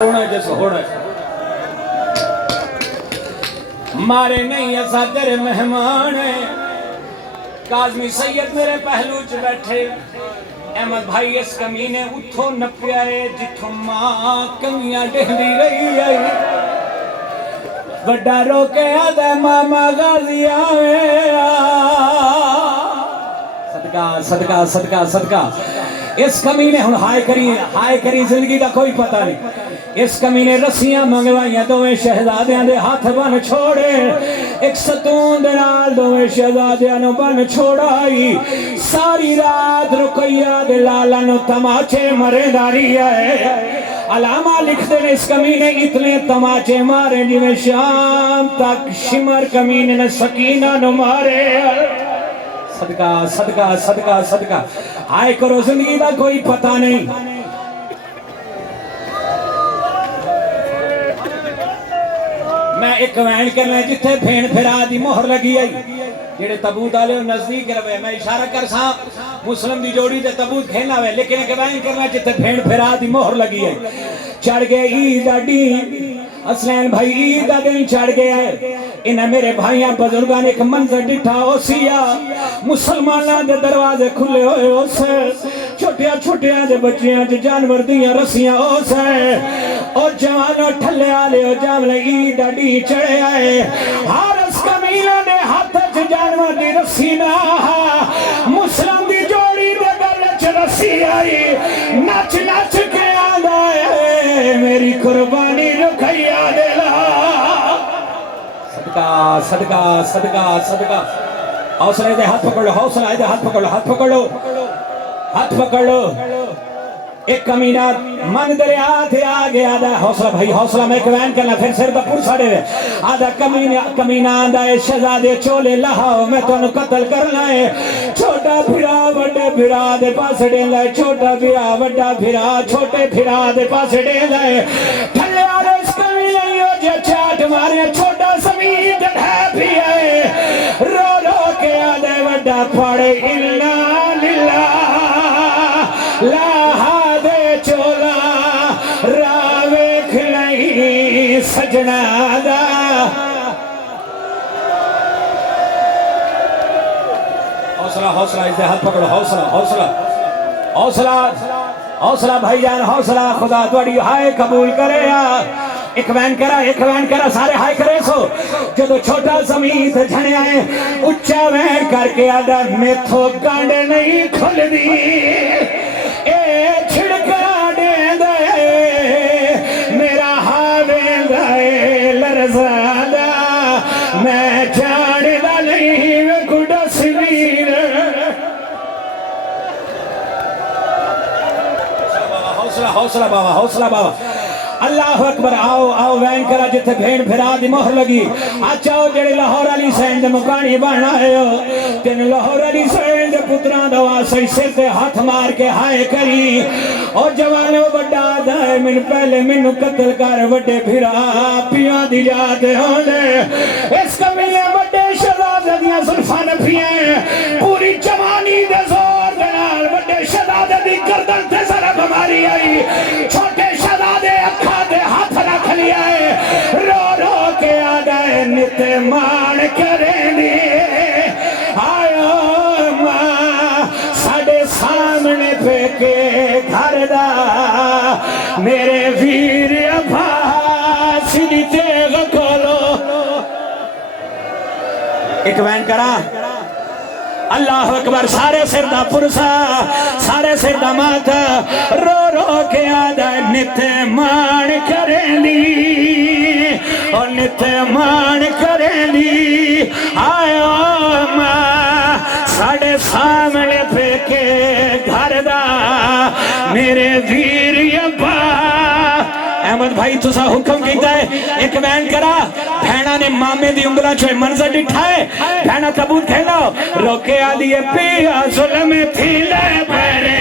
ہونا جیسا ہونا مارے نہیں ایسا تیرے مہمان ہیں کاظمی سید میرے پہلو چ بیٹھے احمد بھائی اس کمینے اتھو نپیا ہے جتھو ماں کمیاں ڈہندی رہی ہے بڑا رو کے آدھے ماما غازی آوے صدقہ صدقہ صدقہ صدقہ اس کمینے ہن ہائے کری زندگی دا کوئی پتہ نہیں اس کمینے رسیاں منگوائیاں دوویں شہزادیاں دے ہاتھ بن چھوڑے ایک ستون دے نال دوویں شہزادیاں نو بن چھوڑائی ساری رات رقیہ دے لالا نو تماچے مرے داری ہے علامہ لکھ دے اس کمینے اتنے تماچے مارے جویں شام تک شمر کمینے نے سکینہ نو مارے صدقہ صدقہ صدقہ صدقہ آئے کرو زندگی دا کوئی پتہ نہیں میں ایک وین کرنا جتھے بھین پھرا دی مہر لگی آئی جیڑے تبوت آلے ہو نزدیک روے میں اشارہ کر ساں مسلم دی جوڑی دے تبوت کھیلنا ہوئے لیکن ایک وین کرنا جتھے بھین پھرا دی مہر لگی آئی چڑھ گئے عید اڈی اسلین بھائی عید اڈی چڑھ گئے آئے انہیں میرے بھائیاں بزرگاں نے ایک منظر ڈٹھا ہو سیا مسلمانہ دے دروازے کھلے ہوئے ہو سے چھوٹیاں چھوٹیاں دے بچیاں دے جانور دیاں رسیاں ہو سے اور جوانوں ٹھلے آلے ہو جاملے عید اڈی چڑھے آئے ہر اس کمیلوں نے ہاتھ چھ جانور دی رسی نہ مسلم دی جوڑی دے گلچ رسی آئی نچ نچ کے آدھائے میری قربانی رکھیا دلا صدقہ صدقہ صدقہ صدقہ حوصلہ دے ہاتھ پکڑو حوصلہ دے ہاتھ پکڑو ہاتھ پکڑو ہاتھ پکڑو ایک کمینہ من دریا تھے آگے آدھا حوصلہ بھائی حوصلہ میں کوین کرنا پھر سر دا پور ساڑے رہے آدھا کمینہ آدھا شہزادے چولے لہاؤ میں تو انہوں قتل کرنا ہے چھوٹا بھیرا وڈے بھیرا دے پاس ڈین لائے چھوٹا بھیرا وڈا بھیرا چھوٹے بھیرا دے پاس ڈین لائے تھلے آدھا اس کمینہ یہ جو چاٹ مارے چھوٹا سمید ہے بھی آئے رو رو کے آدھے وڈا پڑے اللہ للہ لاہا راویکھ نہیں سجنا دا حوصلہ حوصلہ اس دے ہاتھ پکڑو حوصلہ حوصلہ حوصلہ حوصلہ بھائی جان حوصلہ خدا توڑی ہائے قبول کرے ایک وین کرا سارے ہائے کرے سو جدو چھوٹا زمین جھنے آئے اچھا وین کر کے آدھا میتھو گانڈے نہیں کھل دی اے چھڑکا دے دے میرا ہاوے دے لرزادہ میں جانے دا نہیں میں گھڑا سویر حوصلہ بابا حوصلہ بابا اللہ اکبر آؤ وین کرا جتے بھین بھرا دی مہر لگی آچاؤ جڑے لاہور علی سین دے مکانی بانا ہے تین لاہور علی سین دے پتران دوا سی سر تے ہاتھ مار کے ہائے کری اور جوانے وہ بڑا دائے من پہلے منو قتل کر وڈے بھرا پیاں دی جاتے ہونے اس کمیلے وڈے شہزادیاں زلفان پیاں پوری جوانی دے زور دنال وڈے شہزادے دی گردن تے ضرب ماری آئی چھوٹے شہزادے اکھا دے ہاتھ رکھ لیا ہے رو رو کے آگئے نت مان کریں دی آئیو ماں ساڑے سامنے پہ کے گھر دا میرے ویر ابھا سیدھی تیغ کھولو ایک وین کرا اللہ اکبر سارے سر دا پرسا سارے سر دا ماتا رو رو کے آدھا نت مان کریں دی اور نت مان کریں دی آئیو ماں ساڑے سامنے پہ کے گھر دا میرے ویر ابھا احمد بھائی تسا حکم کیتا ہے ایک وین کرا بھینا نے مامے دی انگلہ چھوئے منظر ڈٹھائے بھینا تبوت کھیلا روکے آدھیے پیا ظلم تھی لے پیرے